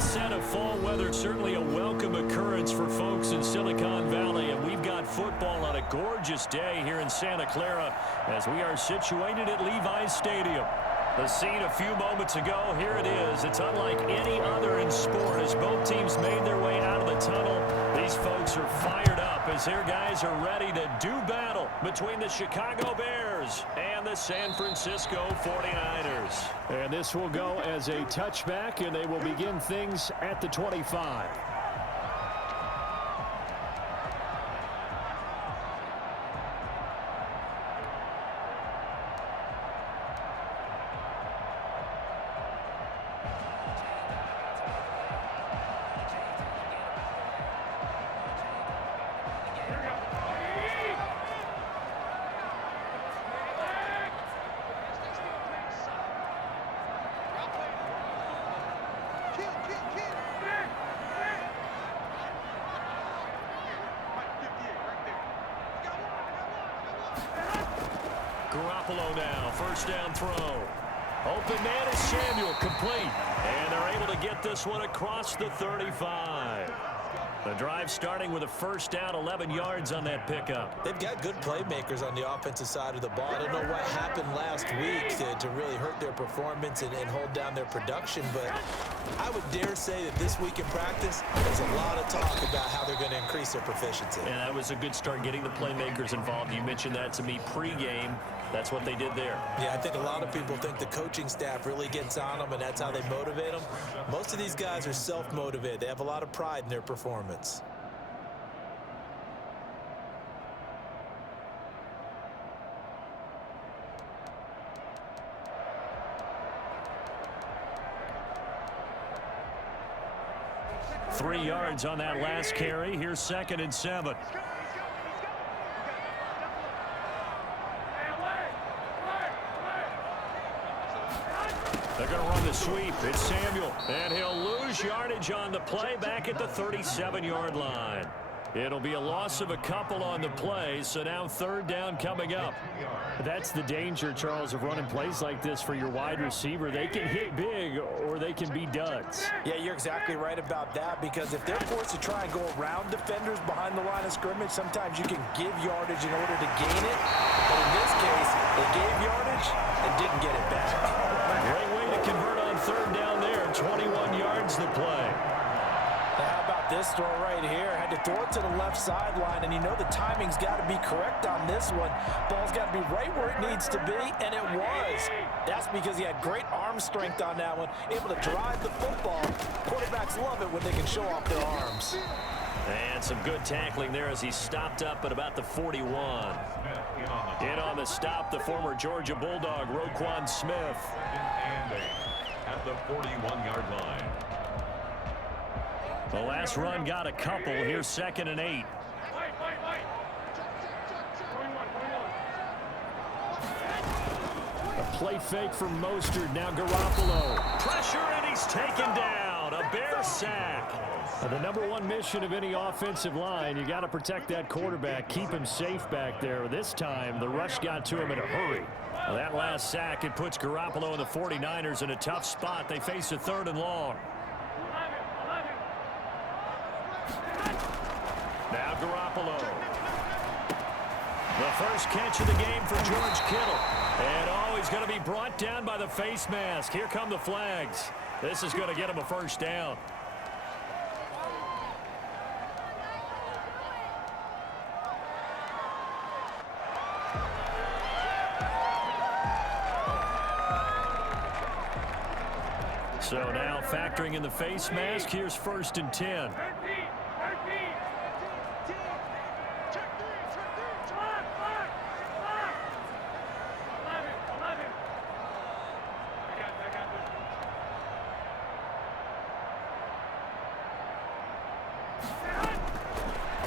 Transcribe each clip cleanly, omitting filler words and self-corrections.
Set of fall weather, certainly a welcome occurrence for folks in Silicon Valley, and we've got football on a gorgeous day here in Santa Clara as we are situated at Levi's Stadium. The scene a few moments ago, here it is. It's unlike any other in sport as both teams made their way out of the tunnel. These folks are fired up as their guys are ready to do battle between the Chicago Bears and the San Francisco 49ers. And this will go as a touchback, and they will begin things at the 25. Garoppolo now, first down throw. Open man is Samuel, complete. And they're able to get this one across the 35. The drive starting with a first down, 11 yards on that pickup. They've got good playmakers on the offensive side of the ball. I don't know what happened last week to really hurt their performance and hold down their production, but I would dare say that this week in practice, there's a lot of talk about how they're going to increase their proficiency. And that was a good start, getting the playmakers involved. You mentioned that to me pregame. That's what they did there. Yeah, I think a lot of people think the coaching staff really gets on them, and that's how they motivate them. Most of these guys are self-motivated. They have a lot of pride in their performance. Three yards on that last carry. Here's 2nd and 7. They're going to run the sweep. It's Samuel, and he'll lose yardage on the play back at the 37-yard line. It'll be a loss of a couple on the play, so now 3rd down coming up. That's the danger, Charles, of running plays like this for your wide receiver. They can hit big or they can be duds. Yeah, you're exactly right about that, because if they're forced to try and go around defenders behind the line of scrimmage, sometimes you can give yardage in order to gain it. But in this case, they gave yardage and didn't get it back. Great way to convert on 3rd down there. 21 yards to play. How about this throw right here? Had to throw it to the left sideline, and you know the timing's got to be correct on this one. Ball's got to be right where it needs to be, and it was. That's because he had great arm strength on that one, able to drive the football. Quarterbacks love it when they can show off their arms. And some good tackling there as he stopped up at about the 41. In on the stop, the former Georgia Bulldog, Roquan Smith. At the 41-yard line. The last run got a couple. Here's 2nd and 8. A play fake from Mostert. Now Garoppolo. Pressure, and he's taken down. A Bear sack. The number one mission of any offensive line, you got to protect that quarterback, keep him safe back there. This time, the rush got to him in a hurry. Well, that last sack, it puts Garoppolo and the 49ers in a tough spot. They face a 3rd and long. Now Garoppolo. The first catch of the game for George Kittle. And oh, he's going to be brought down by the face mask. Here come the flags. This is going to get him a first down. So now factoring in the face mask, here's 1st and 10.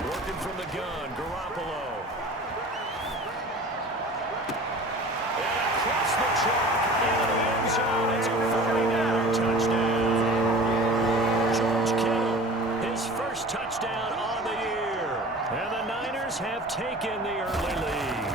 Working from the gun, Garoppolo. And across the chalk into the end zone. It's a 49er touchdown. George Kittle, his first touchdown on the year. And the Niners have taken the early lead.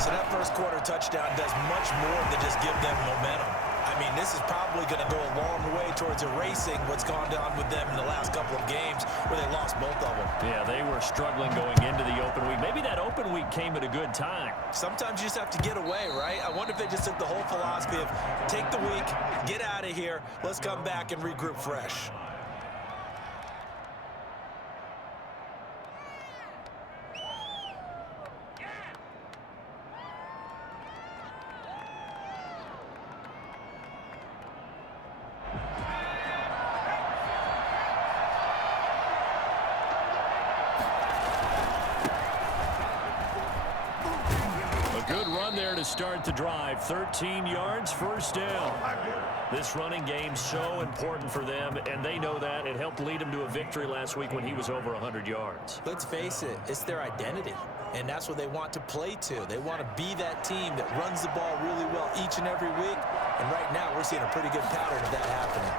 So that first quarter touchdown does much more than just give them momentum. I mean, this is probably going to go a long way towards erasing what's gone down with them in the last couple of games where they lost both of them. Yeah, they were struggling going into the open week. Maybe that open week came at a good time. Sometimes you just have to get away, right? I wonder if they just took the whole philosophy of take the week, get out of here, let's come back and regroup fresh. There to start the drive. 13 yards, first down. This running game so important for them, and they know that. It helped lead them to a victory last week when he was over 100 yards. Let's face it, it's their identity, and that's what they want to play to. They want to be that team that runs the ball really well each and every week, and right now we're seeing a pretty good pattern of that happening.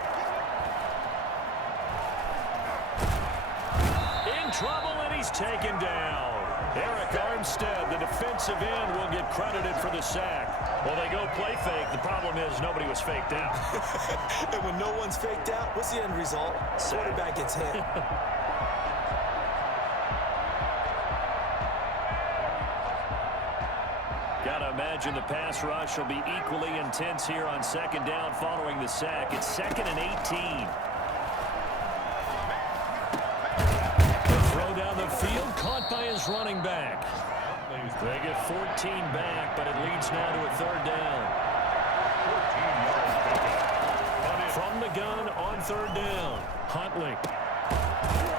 In trouble, and he's taken down. Eric Armstead, the defensive end, will get credited for the sack. Well, they go play fake. The problem is nobody was faked out. And when no one's faked out, what's the end result? Quarterback gets hit. Gotta imagine the pass rush will be equally intense here on second down following the sack. It's 2nd and 18. Down the field, caught by his running back. They get 14 back, but it leads now to a third down. From the gun on third down, Huntley.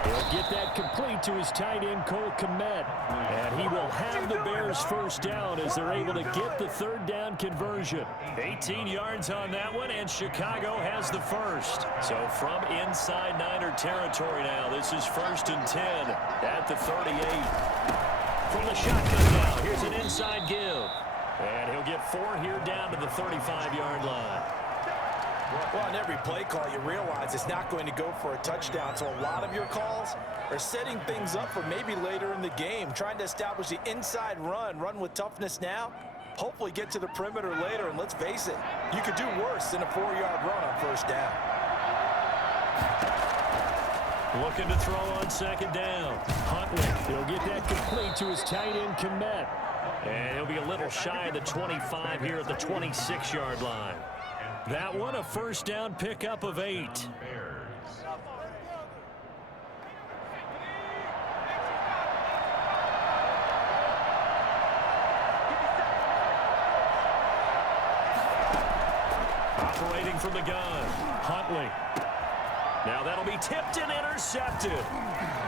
He'll get that complete to his tight end, Cole Kmet. And he will have the Bears first down as they're able to get the third down conversion. 18 yards on that one, and Chicago has the first. So from inside Niner territory now, this is 1st and 10 at the 38. From the shotgun now, here's an inside give. And he'll get 4 here down to the 35-yard line. Well, on every play call, you realize it's not going to go for a touchdown. So a lot of your calls are setting things up for maybe later in the game, trying to establish the inside run with toughness now, hopefully get to the perimeter later. And let's face it, you could do worse than a 4-yard run on first down. Looking to throw on second down. Huntley, he'll get that complete to his tight end, Kmet. And he'll be a little shy of the 25 here at the 26-yard line. That one, a first down pickup of 8. Operating from the gun, Huntley. Now that'll be tipped and intercepted.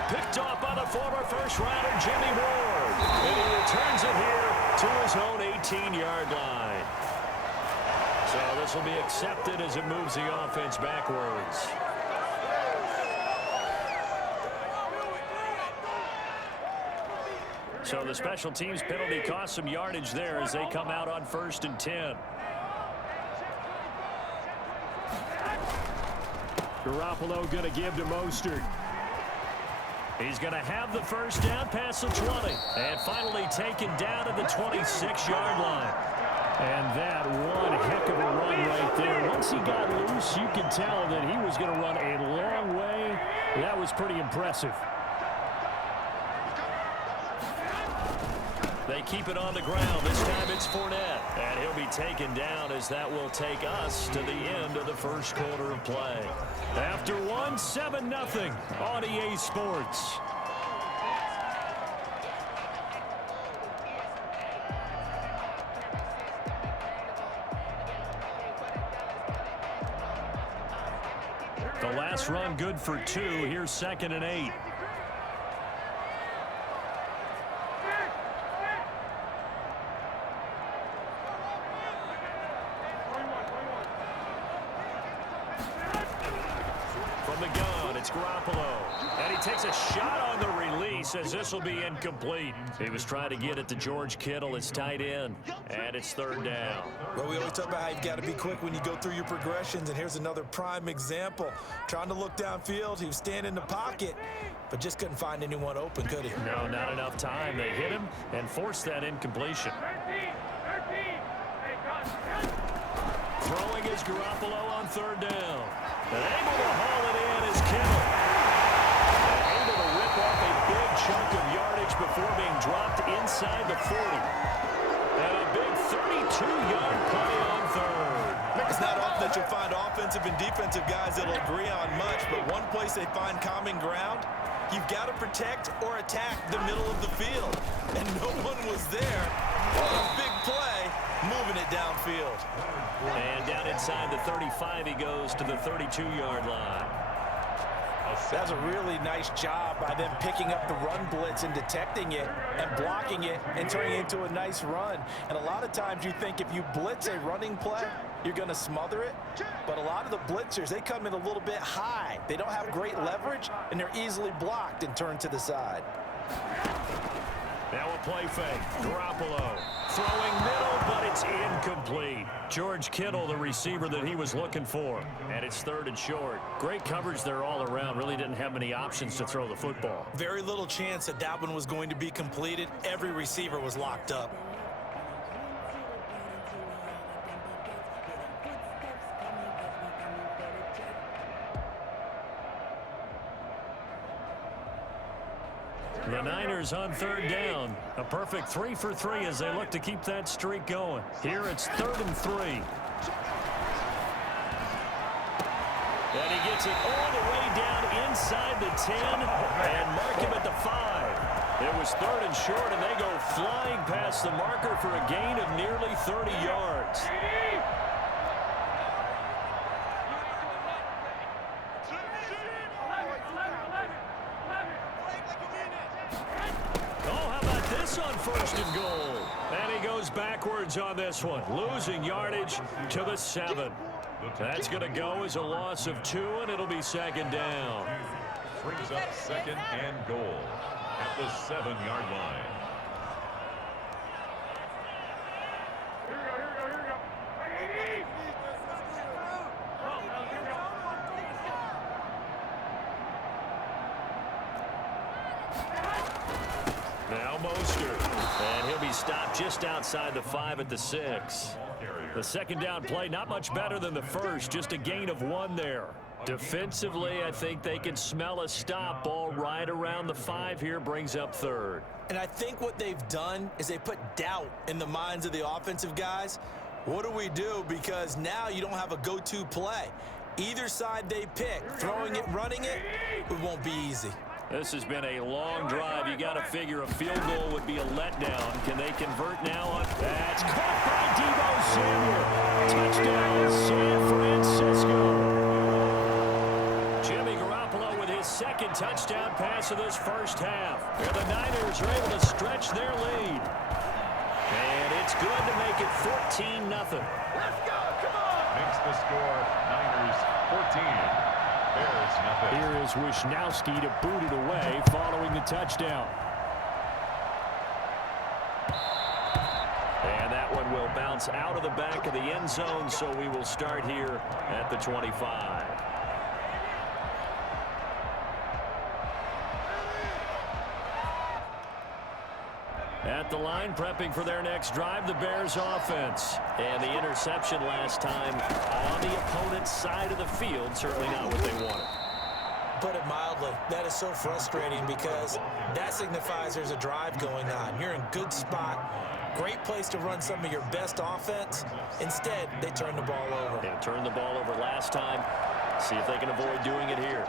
Picked off by the former first-rounder Jimmy Ward. And he returns it here to his own 18-yard line. So this will be accepted as it moves the offense backwards. So the special teams penalty cost some yardage there as they come out on 1st and 10. Garoppolo going to give to Mostert. He's going to have the first down past the 20. And finally taken down at the 26-yard line. And that one heck of a run right there. Once he got loose, you can tell that he was going to run a long way. That was pretty impressive. They keep it on the ground. This time it's Fournette. And he'll be taken down as that will take us to the end of the first quarter of play. After one, 7-0 on EA Sports. The last run good for 2. Here's 2nd and 8. From the gun, it's Garoppolo. And he takes a shot on the release as this will be incomplete. He was trying to get it to George Kittle, his tight end. And it's 3rd down. Well, we always talk about how you've got to be quick when you go through your progressions, and here's another prime example. Trying to look downfield, he was standing in the pocket, but just couldn't find anyone open, could he? No, not enough time. They hit him and forced that incompletion. Throwing is Garoppolo on third down. And able to haul it in is Kittle. And able to rip off a big chunk of yardage before being dropped inside the 40. And a big 32-yard play on third. It's not often that you'll find offensive and defensive guys that'll agree on much, but one place they find common ground, you've got to protect or attack the middle of the field. And no one was there. What a big play, moving it downfield. And down inside the 35, he goes to the 32-yard line. That's a really nice job by them picking up the run blitz and detecting it and blocking it and turning it into a nice run. And a lot of times you think if you blitz a running play, you're going to smother it. But a lot of the blitzers, they come in a little bit high. They don't have great leverage, and they're easily blocked and turned to the side. Now a play fake. Garoppolo throwing middle, but it's incomplete. George Kittle, the receiver that he was looking for. And it's third and short. Great coverage there all around. Really didn't have many options to throw the football. Very little chance that one was going to be completed. Every receiver was locked up. The Niners on third down. A perfect 3 for 3 as they look to keep that streak going. Here it's 3rd and 3. And he gets it all the way down inside the 10 and mark him at the 5. It was 3rd and short, and they go flying past the marker for a gain of nearly 30 yards. On 1st and goal. And he goes backwards on this one, losing yardage to the 7. That's going to go as a loss of 2, and it'll be 2nd down. Brings up 2nd and goal at the 7-yard line. Now Mostert, and he'll be stopped just outside the 5 at the 6. The 2nd down play, not much better than the first, just a gain of 1 there. Defensively, I think they can smell a stop. Ball right around the 5 here, brings up 3rd. And I think what they've done is they put doubt in the minds of the offensive guys. What do we do? Because now you don't have a go-to play. Either side they pick, throwing it, running it, it won't be easy. This has been a long drive. You got to figure a field goal would be a letdown. Can they convert now on? That's caught by Deebo Samuel. Touchdown, San Francisco. Jimmy Garoppolo with his 2nd touchdown pass of this first half. And the Niners are able to stretch their lead. And it's good to make it 14-0. Let's go, come on! Makes the score Niners 14. Here is Wisnowski to boot it away following the touchdown. And that one will bounce out of the back of the end zone, so we will start here at the 25. At the line, prepping for their next drive, the Bears offense. And the interception last time on the opponent's side of the field, certainly not what they wanted. Put it mildly, that is so frustrating because that signifies there's a drive going on. You're in good spot, great place to run some of your best offense. Instead, they turn the ball over. They turned the ball over last time. See if they can avoid doing it here.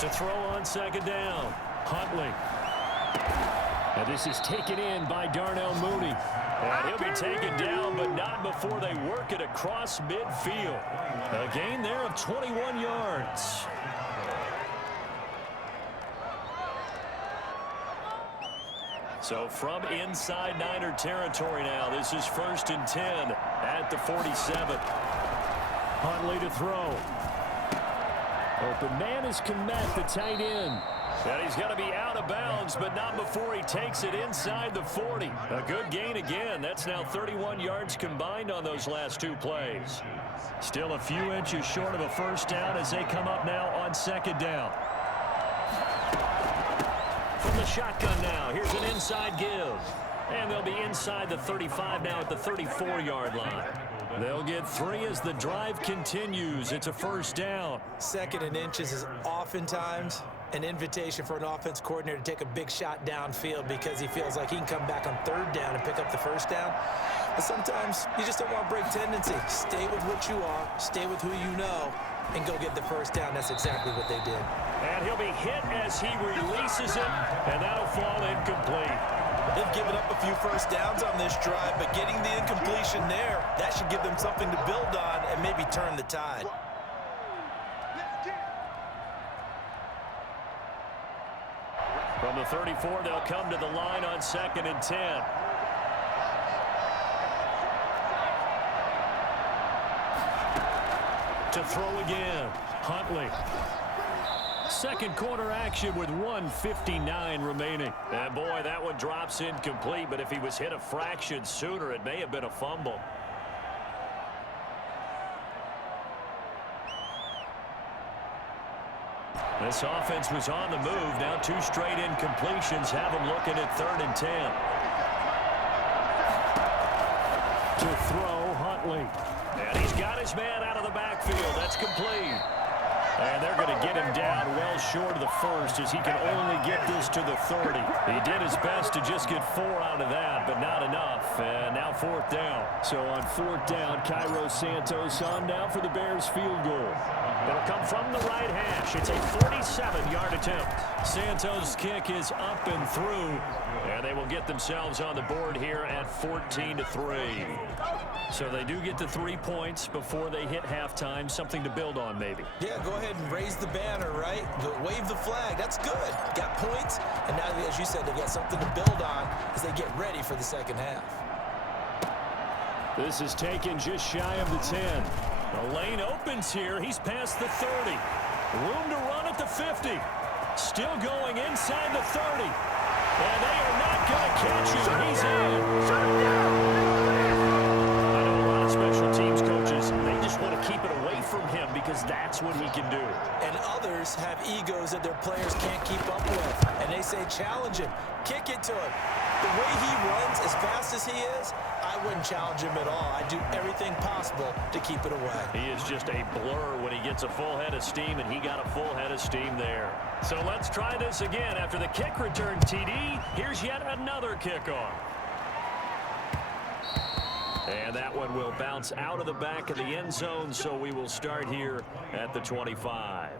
To throw on 2nd down, Huntley. And this is taken in by Darnell Mooney. And he'll be taken down, but not before they work it across midfield. A gain there of 21 yards. So from inside Niner territory now, this is 1st and 10 at the 47. Huntley to throw. Open man is Kmet, the tight end. And he's going to be out of bounds, but not before he takes it inside the 40. A good gain again. That's now 31 yards combined on those last two plays. Still a few inches short of a first down as they come up now on second down. From the shotgun now, here's an inside give. And they'll be inside the 35 now at the 34-yard line. They'll get 3 as the drive continues. It's a first down. Second and inches is oftentimes an invitation for an offense coordinator to take a big shot downfield because he feels like he can come back on third down and pick up the first down. But sometimes you just don't want to break tendency. Stay with what you are, stay with who you know, and go get the first down. That's exactly what they did. And he'll be hit as he releases it, and that'll fall incomplete. They've given up a few first downs on this drive, but getting the incompletion there, that should give them something to build on and maybe turn the tide. From the 34, they'll come to the line on 2nd and 10. To throw again, Huntley. Second quarter action with 1:59 remaining. And boy, that one drops incomplete, but if he was hit a fraction sooner, it may have been a fumble. This offense was on the move. Now 2 straight incompletions have them looking at 3rd and 10. To throw, Huntley. And he's got his man out of the backfield. That's complete. And they're going to get him down well short of the first as he can only get this to the 30. He did his best to just get 4 out of that, but not enough. And now 4th down. So on 4th down, Cairo Santos on now for the Bears field goal. It'll come from the right hash. It's a 47-yard attempt. Santos' kick is up and through, and they will get themselves on the board here at 14-3. So they do get the 3 points before they hit halftime. Something to build on, maybe. Yeah, go ahead and raise the banner, right? Wave the flag. That's good. Got points, and now, as you said, they've got something to build on as they get ready for the second half. This is taken just shy of the 10. The lane opens here. He's past the 30. Room to run at the 50. Still going inside the 30. And they are not going to catch him. He's in. Shut him down. I know a lot of special teams coaches, they just want to keep it away from him because that's what he can do. And others have egos that their players can't keep up with. And they say, challenge him. Kick it to him. The way he runs, as fast as he is, I wouldn't challenge him at all. I'd do everything possible to keep it away. He is just a blur when he gets a full head of steam, and he got a full head of steam there. So let's try this again. After the kick return TD, here's yet another kickoff. And that one will bounce out of the back of the end zone, so we will start here at the 25.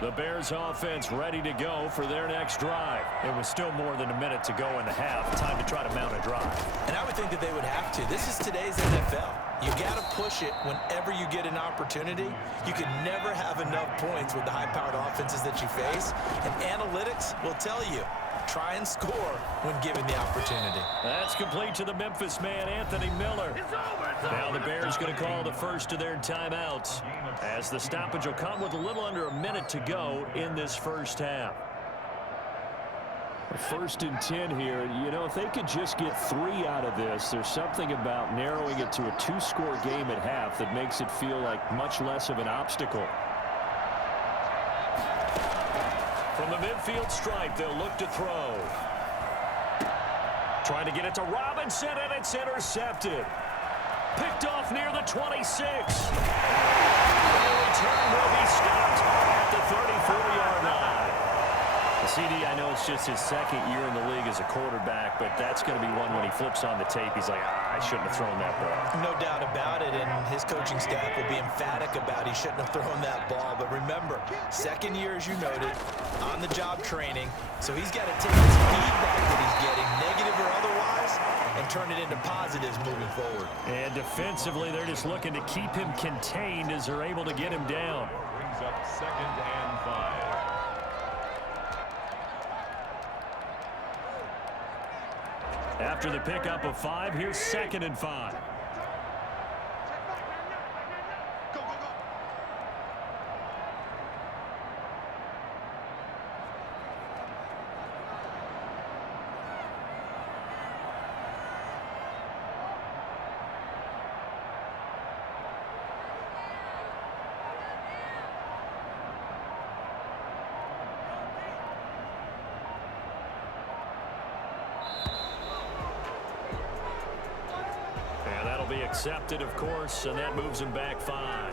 The Bears offense ready to go for their next drive. It was still more than a minute to go in the half. Time to try to mount a drive. And I would think that they would have to. This is today's NFL. You got to push it whenever you get an opportunity. You can never have enough points with the high-powered offenses that you face. And analytics will tell you, try and score when given the opportunity. That's complete to the Memphis man, Anthony Miller. Now the Bears going to call the first of their timeouts as the stoppage will come with a little under a minute to go in this first half. 1st and 10 here. You know, if they could just get 3 out of this, there's something about narrowing it to a 2-score game at half that makes it feel like much less of an obstacle. From the midfield stripe, they'll look to throw. Trying to get it to Robinson, and it's intercepted. Picked off near the 26. The return will be stopped at the 34-yard line. CD, I know it's just his 2nd year in the league as a quarterback, but that's going to be one when he flips on the tape, he's like, I shouldn't have thrown that ball. No doubt about it, and his coaching staff will be emphatic about he shouldn't have thrown that ball. But remember, 2nd year, as you noted, on-the-job training, so he's got to take his feedback that he's getting, negative or otherwise, and turn it into positives moving forward. And defensively, they're just looking to keep him contained as they're able to get him down. Brings up 2nd and 5. After the pickup of 5, here's 2nd and 5. be accepted, of course, and that moves him back 5.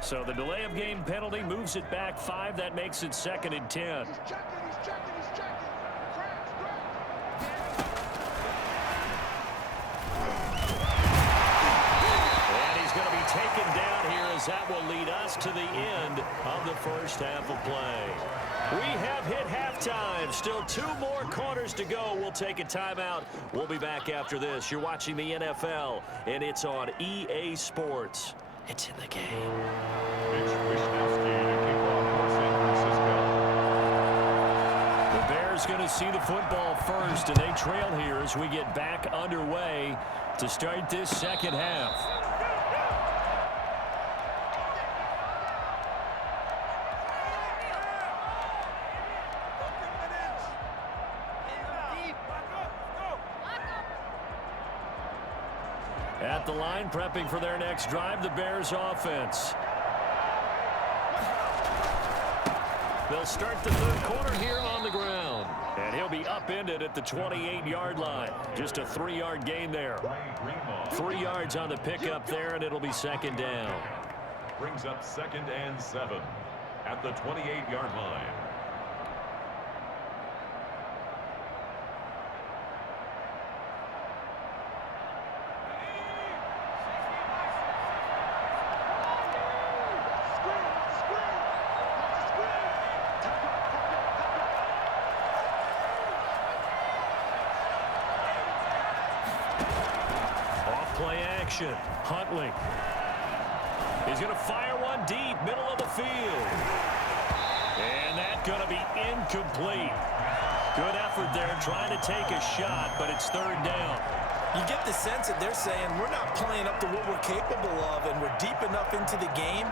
So the delay of game penalty moves it back 5. That makes it 2nd and 10. He's checking. And he's going to be taken down here as that will lead us to the end of the first half of play. We have hit halftime. Still 2 more quarters to go. We'll take a timeout. We'll be back after this. You're watching the NFL, and it's on EA Sports. It's in the game. Mitch Wishnowsky to kick off for San Francisco. The Bears going to see the football first, and they trail here as we get back underway to start this second half. At the line, prepping for their next drive, the Bears offense. They'll start the third quarter here on the ground. And he'll be upended at the 28-yard line. Just a 3-yard gain there. 3 yards on the pickup there, and it'll be 2nd down. Brings up 2nd and 7 at the 28-yard line. Play action. Huntley. He's going to fire one deep, middle of the field. And that's going to be incomplete. Good effort there trying to take a shot, but it's 3rd down. You get the sense that they're saying we're not playing up to what we're capable of, and we're deep enough into the game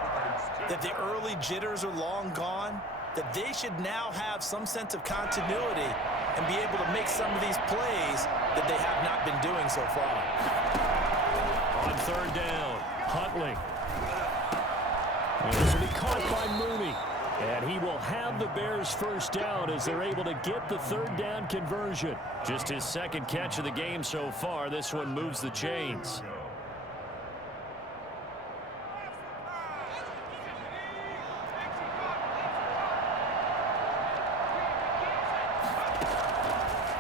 that the early jitters are long gone, that they should now have some sense of continuity and be able to make some of these plays that they have not been doing so far. On 3rd down, Huntley. And this will be caught by Mooney. And he will have the Bears first down as they're able to get the 3rd down conversion. Just his 2nd catch of the game so far. This one moves the chains.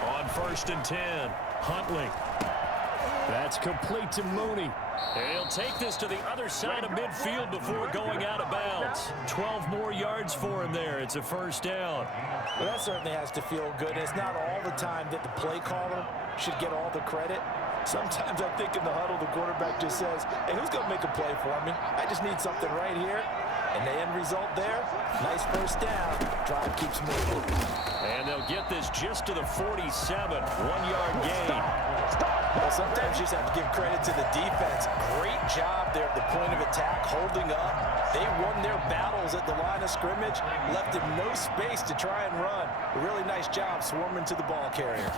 On 1st and 10, Huntley. That's complete to Mooney. And he'll take this to the other side of midfield before going out of bounds. 12 more yards for him there. It's a 1st down. Well, that certainly has to feel good. It's not all the time that the play caller should get all the credit. Sometimes I think in the huddle, the quarterback just says, hey, who's going to make a play for me? I just need something right here. And the end result there, nice 1st down. Drive keeps moving. And they'll get this just to the 47. 1-yard gain. Well, sometimes you just have to give credit to the defense. Great job there at the point of attack, holding up. They won their battles at the line of scrimmage, left them no space to try and run. A really nice job swarming to the ball carrier.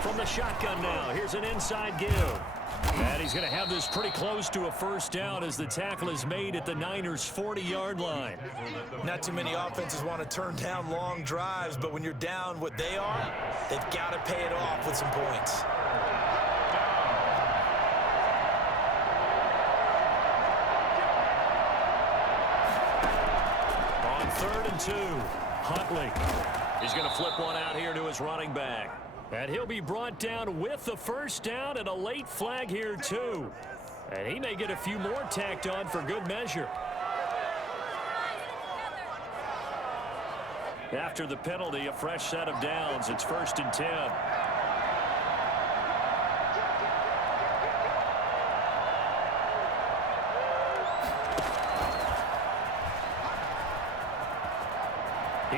From the shotgun now, here's an inside give. And he's going to have this pretty close to a 1st down as the tackle is made at the Niners' 40-yard line. Not too many offenses want to turn down long drives, but when you're down what they are, they've got to pay it off with some points. On 3rd and 2, Huntley. He's going to flip one out here to his running back. And he'll be brought down with the 1st down and a late flag here, too. And he may get a few more tacked on for good measure. After the penalty, a fresh set of downs. It's 1st and 10.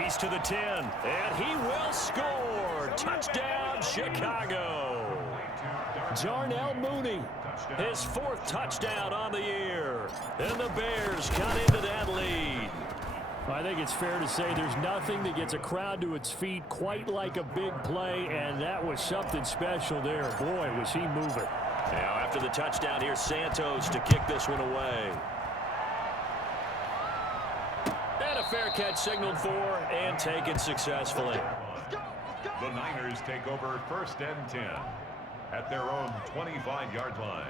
He's to the 10, and he will score. Touchdown, Chicago. Darnell Mooney, his 4th touchdown on the year. And the Bears cut into that lead. I think it's fair to say there's nothing that gets a crowd to its feet quite like a big play, and that was something special there. Boy, was he moving. Now after the touchdown, here's Santos to kick this one away. And a fair catch signaled for and taken successfully. The Niners take over 1st and 10 at their own 25-yard line.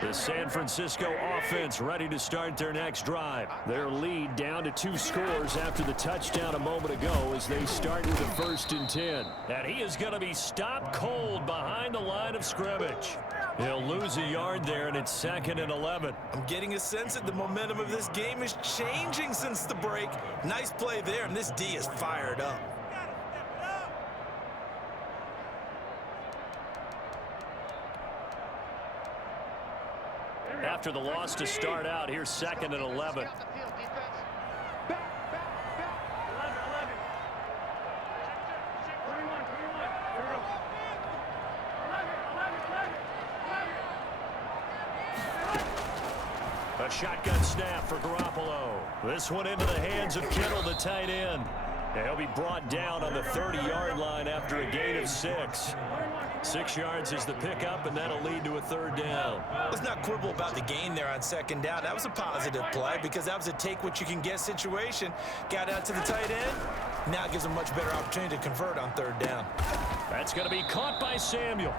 The San Francisco offense ready to start their next drive. Their lead down to 2 scores after the touchdown a moment ago as they start with a 1st and 10. And he is going to be stopped cold behind the line of scrimmage. He'll lose a yard there, and it's 2nd and 11. I'm getting a sense that the momentum of this game is changing since the break. Nice play there, and this D is fired up. After the loss to start out, here's 2nd and 11. A shotgun snap for Garoppolo. This one into the hands of Kittle, the tight end. And he'll be brought down on the 30-yard line after a gain of 6. 6 yards is the pickup, and that'll lead to a 3rd down. Let's not quibble about the gain there on 2nd down. That was a positive play because that was a take-what-you-can-get situation. Got out to the tight end. Now it gives him a much better opportunity to convert on 3rd down. That's going to be caught by Samuel.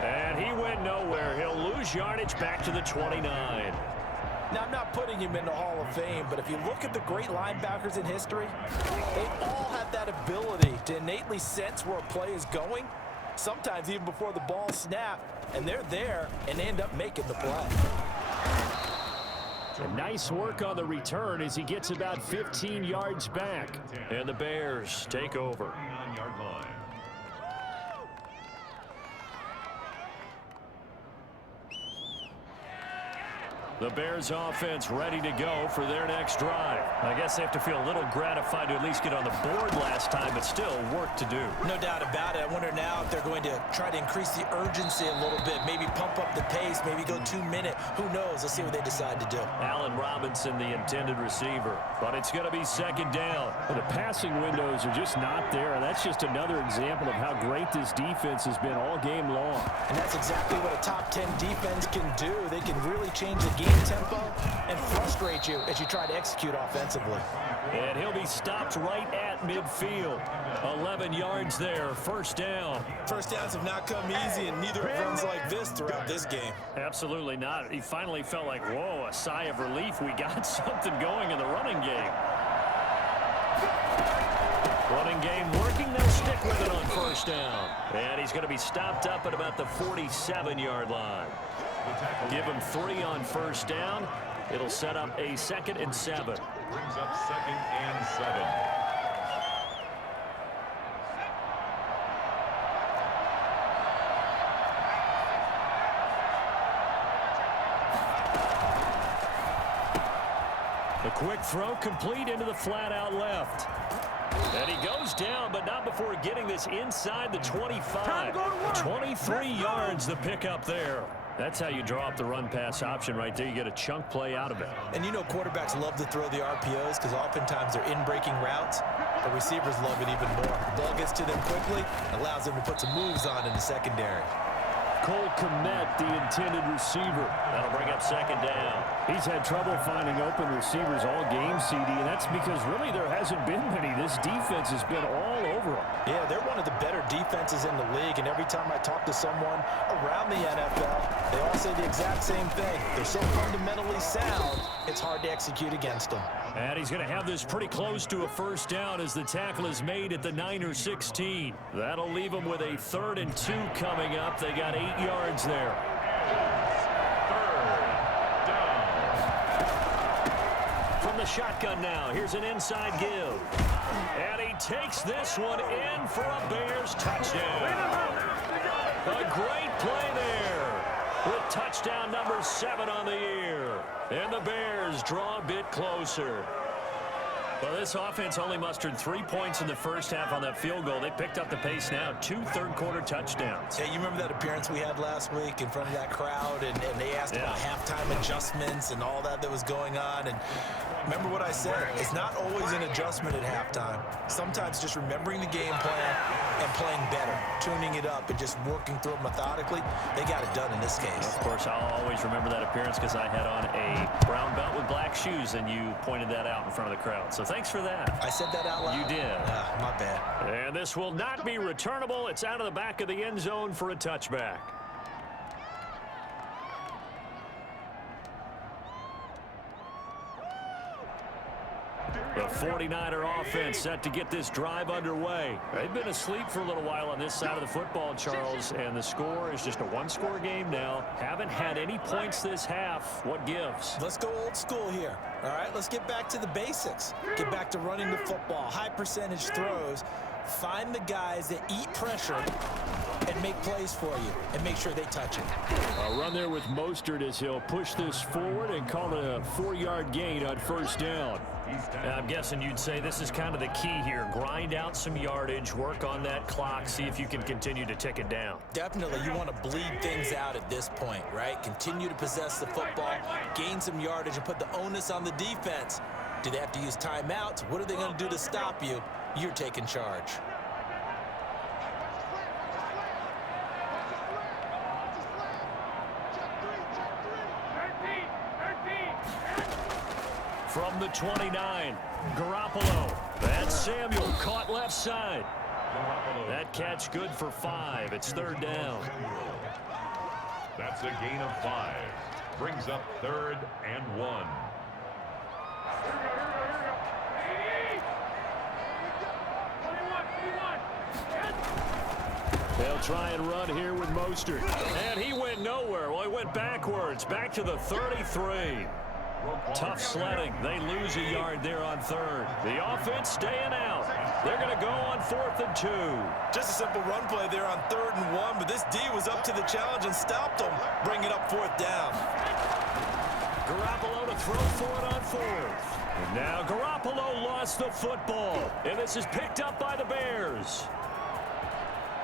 And he went nowhere. He'll lose yardage back to the 29. Now, I'm not putting him in the Hall of Fame, but if you look at the great linebackers in history, they all have that ability to innately sense where a play is going, sometimes even before the ball snapped, and they're there and they end up making the play. And nice work on the return as he gets about 15 yards back. And the Bears take over. 29-yard line. The Bears offense ready to go for their next drive. I guess they have to feel a little gratified to at least get on the board last time, but still work to do. No doubt about it. I wonder now if they're going to try to increase the urgency a little bit, maybe pump up the pace, maybe go 2-minute. Who knows? Let's see what they decide to do. Allen Robinson, the intended receiver, but it's going to be 2nd down. Well, the passing windows are just not there, and that's just another example of how great this defense has been all game long. And that's exactly what a top 10 defense can do. They can really change the game tempo and frustrate you as you try to execute offensively. And he'll be stopped right at midfield. 11 yards there, 1st down. First downs have not come easy, and neither have runs like this throughout this game. Absolutely not. He finally felt like, whoa, a sigh of relief. We got something going in the running game. Running game working. They'll stick with it on 1st down. And he's going to be stopped up at about the 47-yard line. Give him 3 on 1st down. It'll set up a 2nd and 7. Brings up 2nd and 7. The quick throw complete into the flat out left. And he goes down, but not before getting this inside the 25. 23 yards the pickup there. That's how you draw up the run-pass option right there. You get a chunk play out of it. And you know quarterbacks love to throw the RPOs because oftentimes they're in-breaking routes. The receivers love it even more. The ball gets to them quickly, allows them to put some moves on in the secondary. Cole Kmet, the intended receiver. That'll bring up 2nd down. He's had trouble finding open receivers all game, CD, and that's because really there hasn't been many. This defense has been all over them. Yeah, they're one of the better defenses in the league, and every time I talk to someone around the NFL, they all say the exact same thing. They're so fundamentally sound, it's hard to execute against them. And he's going to have this pretty close to a 1st down as the tackle is made at the Niners 16. That'll leave them with a 3rd and 2 coming up. They got 8 yards there. 3rd down. From the shotgun now, here's an inside give. And he takes this one in for a Bears touchdown. A great play there with touchdown number 7 on the year. And the Bears draw a bit closer. Well, this offense only mustered 3 points in the first half on that field goal. They picked up the pace now. 2 third-quarter touchdowns. Yeah, you remember that appearance we had last week in front of that crowd, and they asked about halftime adjustments and all that was going on. And remember what I said, it's not always an adjustment at halftime. Sometimes just remembering the game plan and playing better, tuning it up and just working through it methodically. They got it done in this case. Of course, I'll always remember that appearance because I had on a brown belt with black shoes, and you pointed that out in front of the crowd. So thanks for that. I said that out loud? You did. My bad. And this will not be returnable. It's out of the back of the end zone for a touchback. The 49er offense set to get this drive underway. They've been asleep for a little while on this side of the football, Charles, and the score is just a one-score game now. Haven't had any points this half. What gives? Let's go old school here. All right, let's get back to the basics. Get back to running the football, high percentage throws. Find the guys that eat pressure and make plays for you and make sure they touch it. A run there with Mostert as he'll push this forward and call it a 4-yard gain on first down. I'm guessing you'd say this is kind of the key here. Grind out some yardage, work on that clock, see if you can continue to tick it down. Definitely, you want to bleed things out at this point, right? Continue to possess the football, gain some yardage, and put the onus on the defense. Do they have to use timeouts? What are they going to do to stop you? You're taking charge. From the 29, Garoppolo. That's Samuel caught left side. That catch good for 5. It's third down. That's a gain of 5. Brings up 3rd and 1. They'll try and run here with Mostert. And he went nowhere. Well, he went backwards, back to the 33. Tough sledding. They lose a yard there on 3rd. The offense staying out. They're going to go on 4th and 2. Just a simple run play there on 3rd and 1, but this D was up to the challenge and stopped them. Bring it up 4th down. Garoppolo to throw for it on 4th. And now Garoppolo lost the football. And this is picked up by the Bears.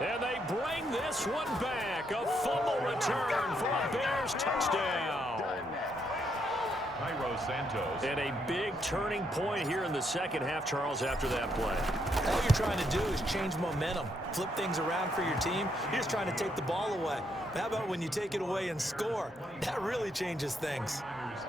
And they bring this one back. A fumble return for a Bears touchdown. Cairo Santos. And a big turning point here in the second half, Charles, after that play. All you're trying to do is change momentum, flip things around for your team. You're just trying to take the ball away. But how about when you take it away and score? That really changes things.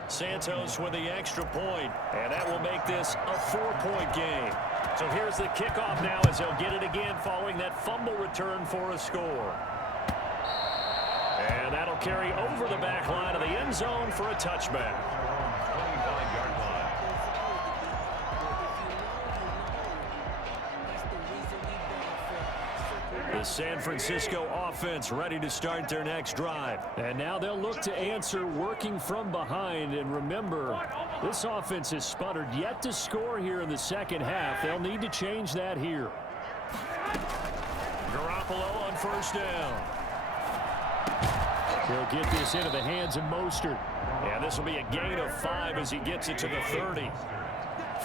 Santos with the extra point, and that will make this a 4-point game. So here's the kickoff now as they'll get it again following that fumble return for a score. And that'll carry over the back line of the end zone for a touchback. 25-yard line. The San Francisco offense ready to start their next drive. And now they'll look to answer working from behind. And remember, this offense has sputtered yet to score here in the second half. They'll need to change that here. Garoppolo on first down. He'll get this into the hands of Mostert. And this will be a gain of 5 as he gets it to the 30.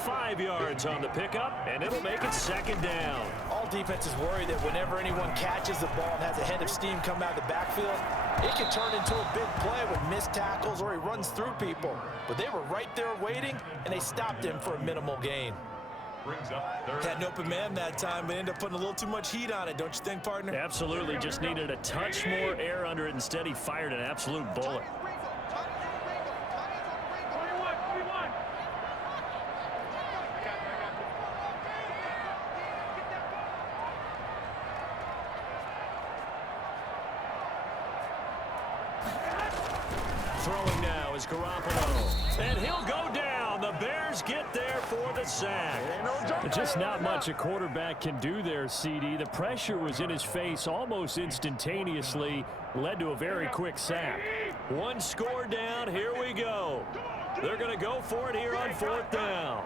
5 yards on the pickup, and it'll make it 2nd down. All defenses worry that whenever anyone catches the ball and has a head of steam come out of the backfield, it can turn into a big play with missed tackles or he runs through people. But they were right there waiting, and they stopped him for a minimal gain. Brings up 3rd. Had an open man that time, but ended up putting a little too much heat on it, don't you think, partner? Absolutely, just needed a touch more air under it. Instead, he fired an absolute bullet. Throwing now is Garoppolo. And he'll go down. The Bears get there for the sack. Just not much a quarterback can do there, CD. The pressure was in his face almost instantaneously. Led to a very quick sack. 1 score down. Here we go. They're going to go for it here on 4th down.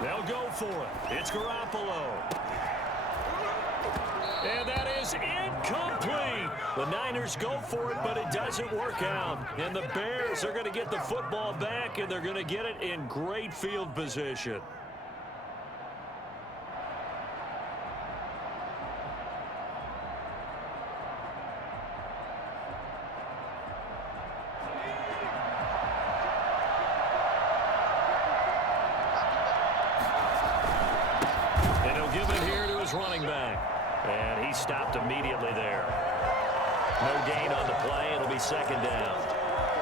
They'll go for it. It's Garoppolo. And that is incomplete. The Niners go for it, but it doesn't work out. And the Bears are going to get the football back, and they're going to get it in great field position. And he'll give it here to his running back. And he stopped immediately there. No gain on the play. It'll be second down.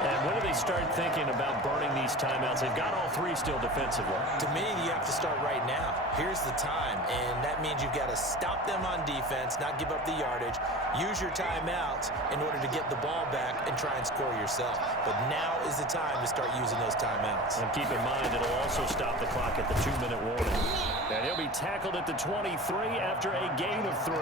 And when do they start thinking about burning these timeouts? They've got all three still defensively. To me, you have to start right now. Here's the time, and that means you've got to stop them on defense, not give up the yardage, use your timeouts in order to get the ball back and try and score yourself. But now is the time to start using those timeouts. And keep in mind, it'll also stop the clock at the 2-minute warning. And he'll be tackled at the 23 after a gain of 3.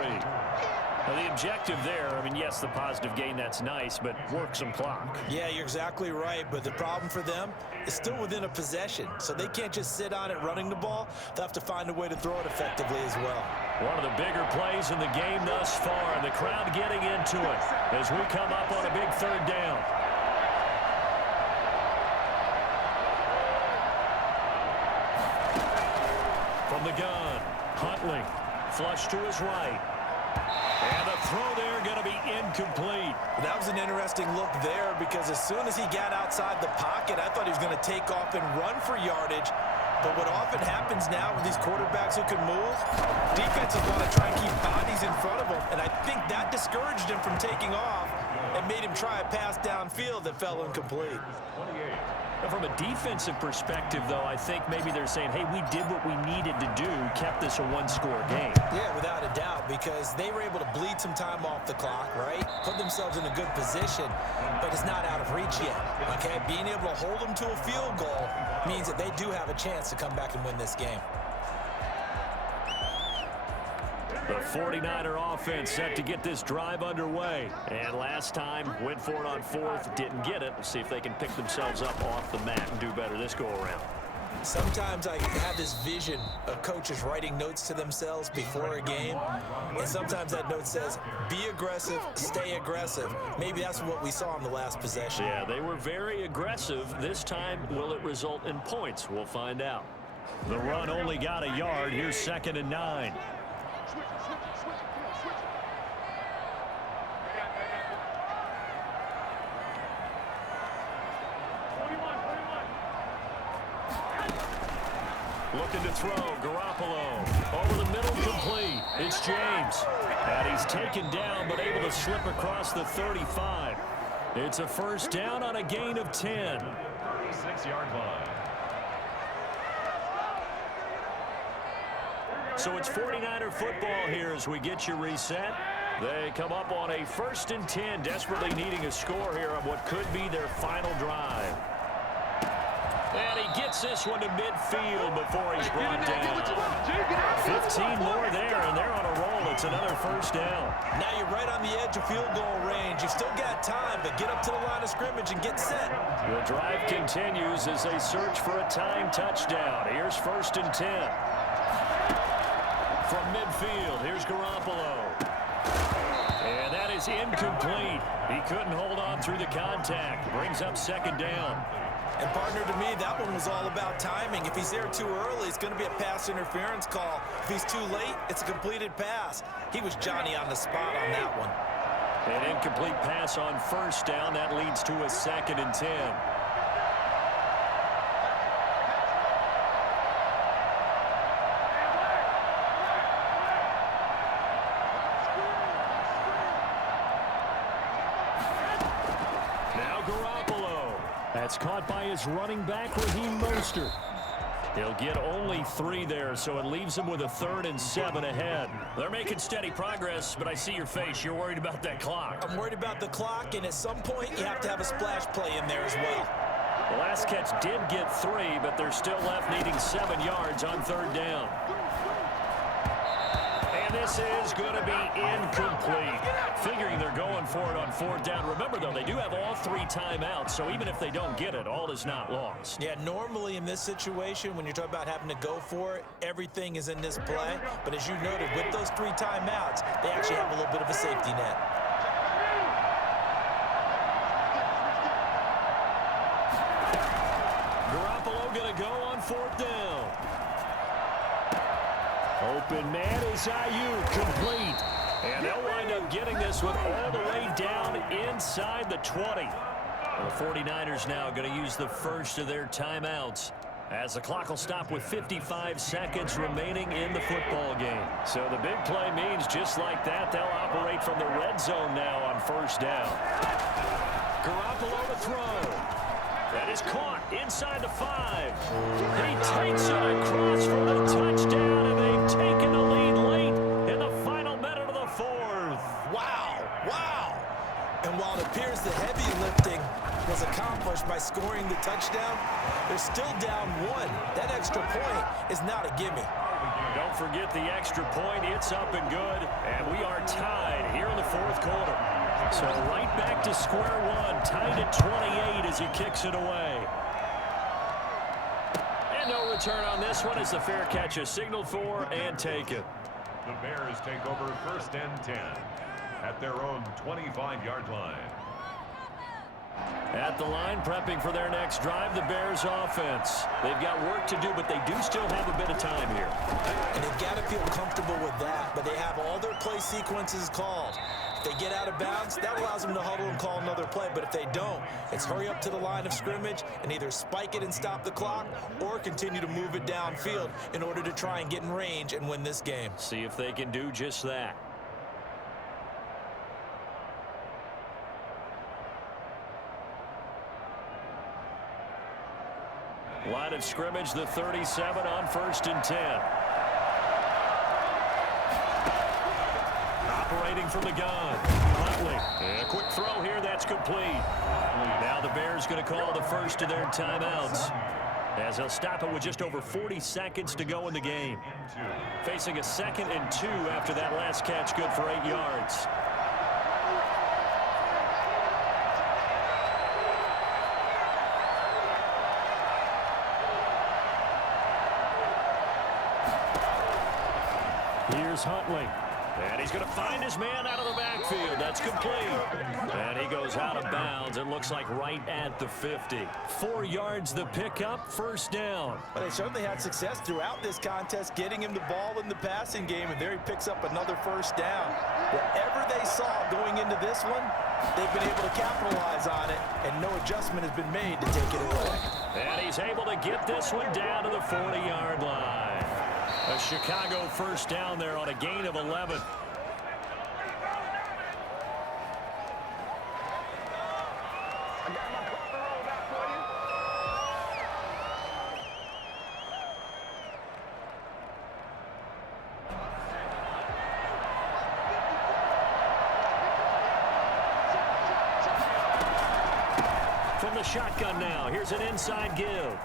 Now, the objective there, I mean, yes, the positive gain, that's nice, but work some clock. Yeah, you're exactly right, but the problem for them is still within a possession, so they can't just sit on it running the ball. They'll have to find a way to throw it effectively as well. One of the bigger plays in the game thus far, and the crowd getting into it as we come up on a big third down. From the gun, Huntley, flush to his right. And the throw there going to be incomplete. That was an interesting look there because as soon as he got outside the pocket, I thought he was going to take off and run for yardage. But what often happens now with these quarterbacks who can move, defenses want to try and keep bodies in front of them. And I think that discouraged him from taking off and made him try a pass downfield that fell incomplete. From a defensive perspective, though, I think maybe they're saying, hey, we did what we needed to do, kept this a one-score game. Yeah, without a doubt, because they were able to bleed some time off the clock, right? Put themselves in a good position, but it's not out of reach yet, okay? Being able to hold them to a field goal means that they do have a chance to come back and win this game. The 49er offense set to get this drive underway. And last time, went for it on fourth, didn't get it. Let's see if they can pick themselves up off the mat and do better this go-around. Sometimes I have this vision of coaches writing notes to themselves before a game, and sometimes that note says, be aggressive, stay aggressive. Maybe that's what we saw in the last possession. Yeah, they were very aggressive. This time, will it result in points? We'll find out. The run only got a yard. Here's 2nd and 9. Looking to throw, Garoppolo. Over the middle, complete. It's James. And he's taken down, but able to slip across the 35. It's a first down on a gain of 10. 36-yard line. So it's 49er football here as we get you reset. They come up on a 1st and 10, desperately needing a score here on what could be their final drive. And he gets this one to midfield before he's brought down. 15 more there, and they're on a roll. It's another first down. Now you're right on the edge of field goal range. You've still got time, but get up to the line of scrimmage and get set. The drive continues as they search for a time touchdown. Here's 1st and 10. From midfield, here's Garoppolo. And that is incomplete. He couldn't hold on through the contact. Brings up 2nd down. And partner, to me, that one was all about timing. If he's there too early, it's going to be a pass interference call. If he's too late, it's a completed pass. He was Johnny on the spot on that one. An incomplete pass on 1st down. That leads to a 2nd and 10. That's caught by his running back, Raheem Mostert. He'll get only 3 there, so it leaves him with a 3rd and 7 ahead. They're making steady progress, but I see your face. You're worried about that clock. I'm worried about the clock, and at some point, you have to have a splash play in there as well. The last catch did get 3, but they're still left needing 7 yards on 3rd down. And this is going to be incomplete. Figuring they're going for it on 4th down. Remember, though, they do have all 3 timeouts, so even if they don't get it, all is not lost. Yeah, normally in this situation, when you're talking about having to go for it, everything is in this play. But as you noted, with those 3 timeouts, they actually have a little bit of a safety net. Garoppolo going to go on 4th down. Open man is Ayuk, complete. And they'll wind up getting this one all the way down inside the 20. The 49ers now going to use the first of their timeouts, as the clock will stop with 55 seconds remaining in the football game. So the big play means just like that, they'll operate from the red zone now on 1st down. Garoppolo to throw. That is caught inside the 5. He takes it across for the touchdown, and they've taken the lead late in the final minute of the 4th. Wow, wow. And while it appears the heavy lifting was accomplished by scoring the touchdown, they're still down 1. That extra point is not a gimme. Don't forget the extra point. It's up and good, and we are tied here in the 4th quarter. So right back to square one, tied at 28 as he kicks it away. And no return on this one as the fair catch is signaled for and taken. The Bears take over 1st and 10 at their own 25-yard line. At the line, prepping for their next drive, the Bears offense. They've got work to do, but they do still have a bit of time here. And they've got to feel comfortable with that, but they have all their play sequences called. If they get out of bounds, that allows them to huddle and call another play. But if they don't, it's hurry up to the line of scrimmage and either spike it and stop the clock or continue to move it downfield in order to try and get in range and win this game. See if they can do just that. Line of scrimmage, the 37 on 1st and 10. Operating from the gun. Huntley. A quick throw here. That's complete. Now the Bears going to call the first of their timeouts, as they'll stop it with just over 40 seconds to go in the game. Facing a 2nd and 2 after that last catch, good for 8 yards. Here's Huntley. And he's going to find his man out of the backfield. That's complete. And he goes out of bounds. It looks like right at the 50. 4 yards the pickup, 1st down. Well, they certainly had success throughout this contest, getting him the ball in the passing game, and there he picks up another 1st down. Whatever they saw going into this one, they've been able to capitalize on it, and no adjustment has been made to take it away. And he's able to get this one down to the 40-yard line. A Chicago 1st down there on a gain of 11. From the shotgun now, here's an inside give.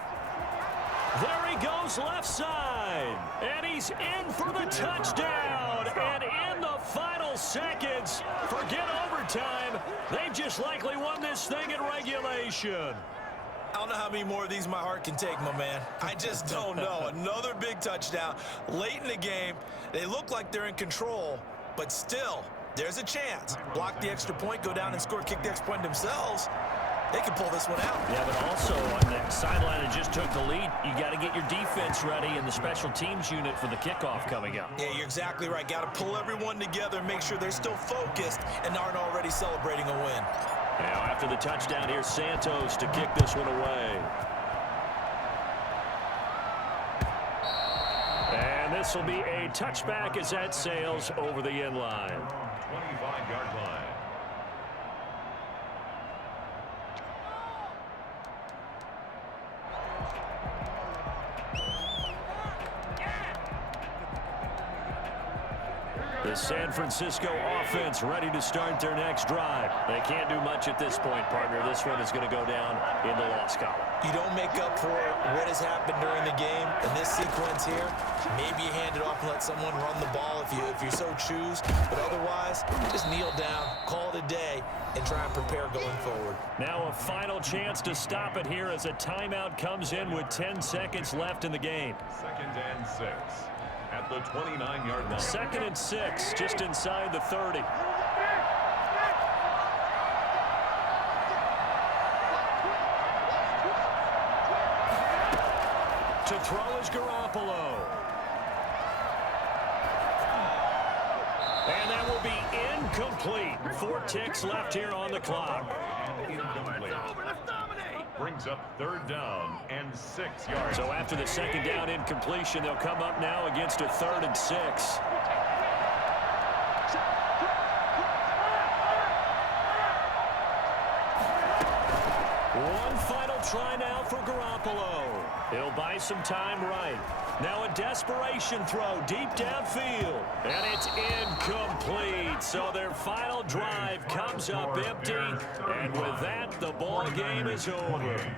There he goes left side, and he's in for the touchdown. And in the final seconds, forget overtime, they just likely won this thing in regulation. I don't know how many more of these my heart can take, my man. I just don't know. Another big touchdown late in the game. They look like they're in control, but still, there's a chance. Block the extra point, go down and score, kick the extra point themselves. They can pull this one out. Yeah, but also on the sideline that just took the lead, you got to get your defense ready and the special teams unit for the kickoff coming up. Yeah, you're exactly right. Got to pull everyone together and make sure they're still focused and aren't already celebrating a win. Now after the touchdown, here's Santos to kick this one away. And this will be a touchback as that sails over the end line. 25-yard line. The San Francisco offense ready to start their next drive. They can't do much at this point, partner. This one is going to go down in the loss column. You don't make up for what has happened during the game. In this sequence here, maybe you hand it off and let someone run the ball if you so choose. But otherwise, just kneel down, call it a day, and try and prepare going forward. Now a final chance to stop it here as a timeout comes in with 10 seconds left in the game. 2nd and 6 at the 29-yard line. 2nd and 6, just inside the 30. To throw is Garoppolo. And that will be incomplete. 4 ticks left here on the clock. And incomplete. Brings up 3rd down and 6 yards. So after the 2nd down incompletion, they'll come up now against a 3rd and 6. One final try now for Garoppolo. He'll buy some time right. Now a desperation throw deep downfield. And it's incomplete. So their final drive comes up empty. And with that, the ball game is over.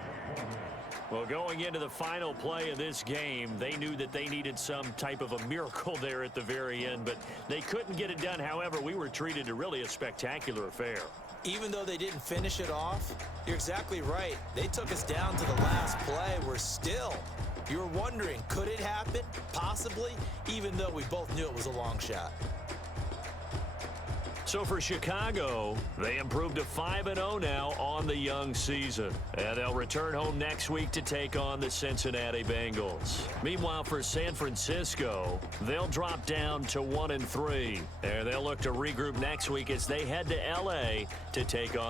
Well, going into the final play of this game, they knew that they needed some type of a miracle there at the very end, but they couldn't get it done. However, we were treated to really a spectacular affair. Even though they didn't finish it off, you're exactly right. They took us down to the last play. We're still, you're wondering, could it happen? Possibly, even though we both knew it was a long shot. So for Chicago, they improved to 5-0 now on the young season. And they'll return home next week to take on the Cincinnati Bengals. Meanwhile, for San Francisco, they'll drop down to 1-3. And they'll look to regroup next week as they head to L.A. to take on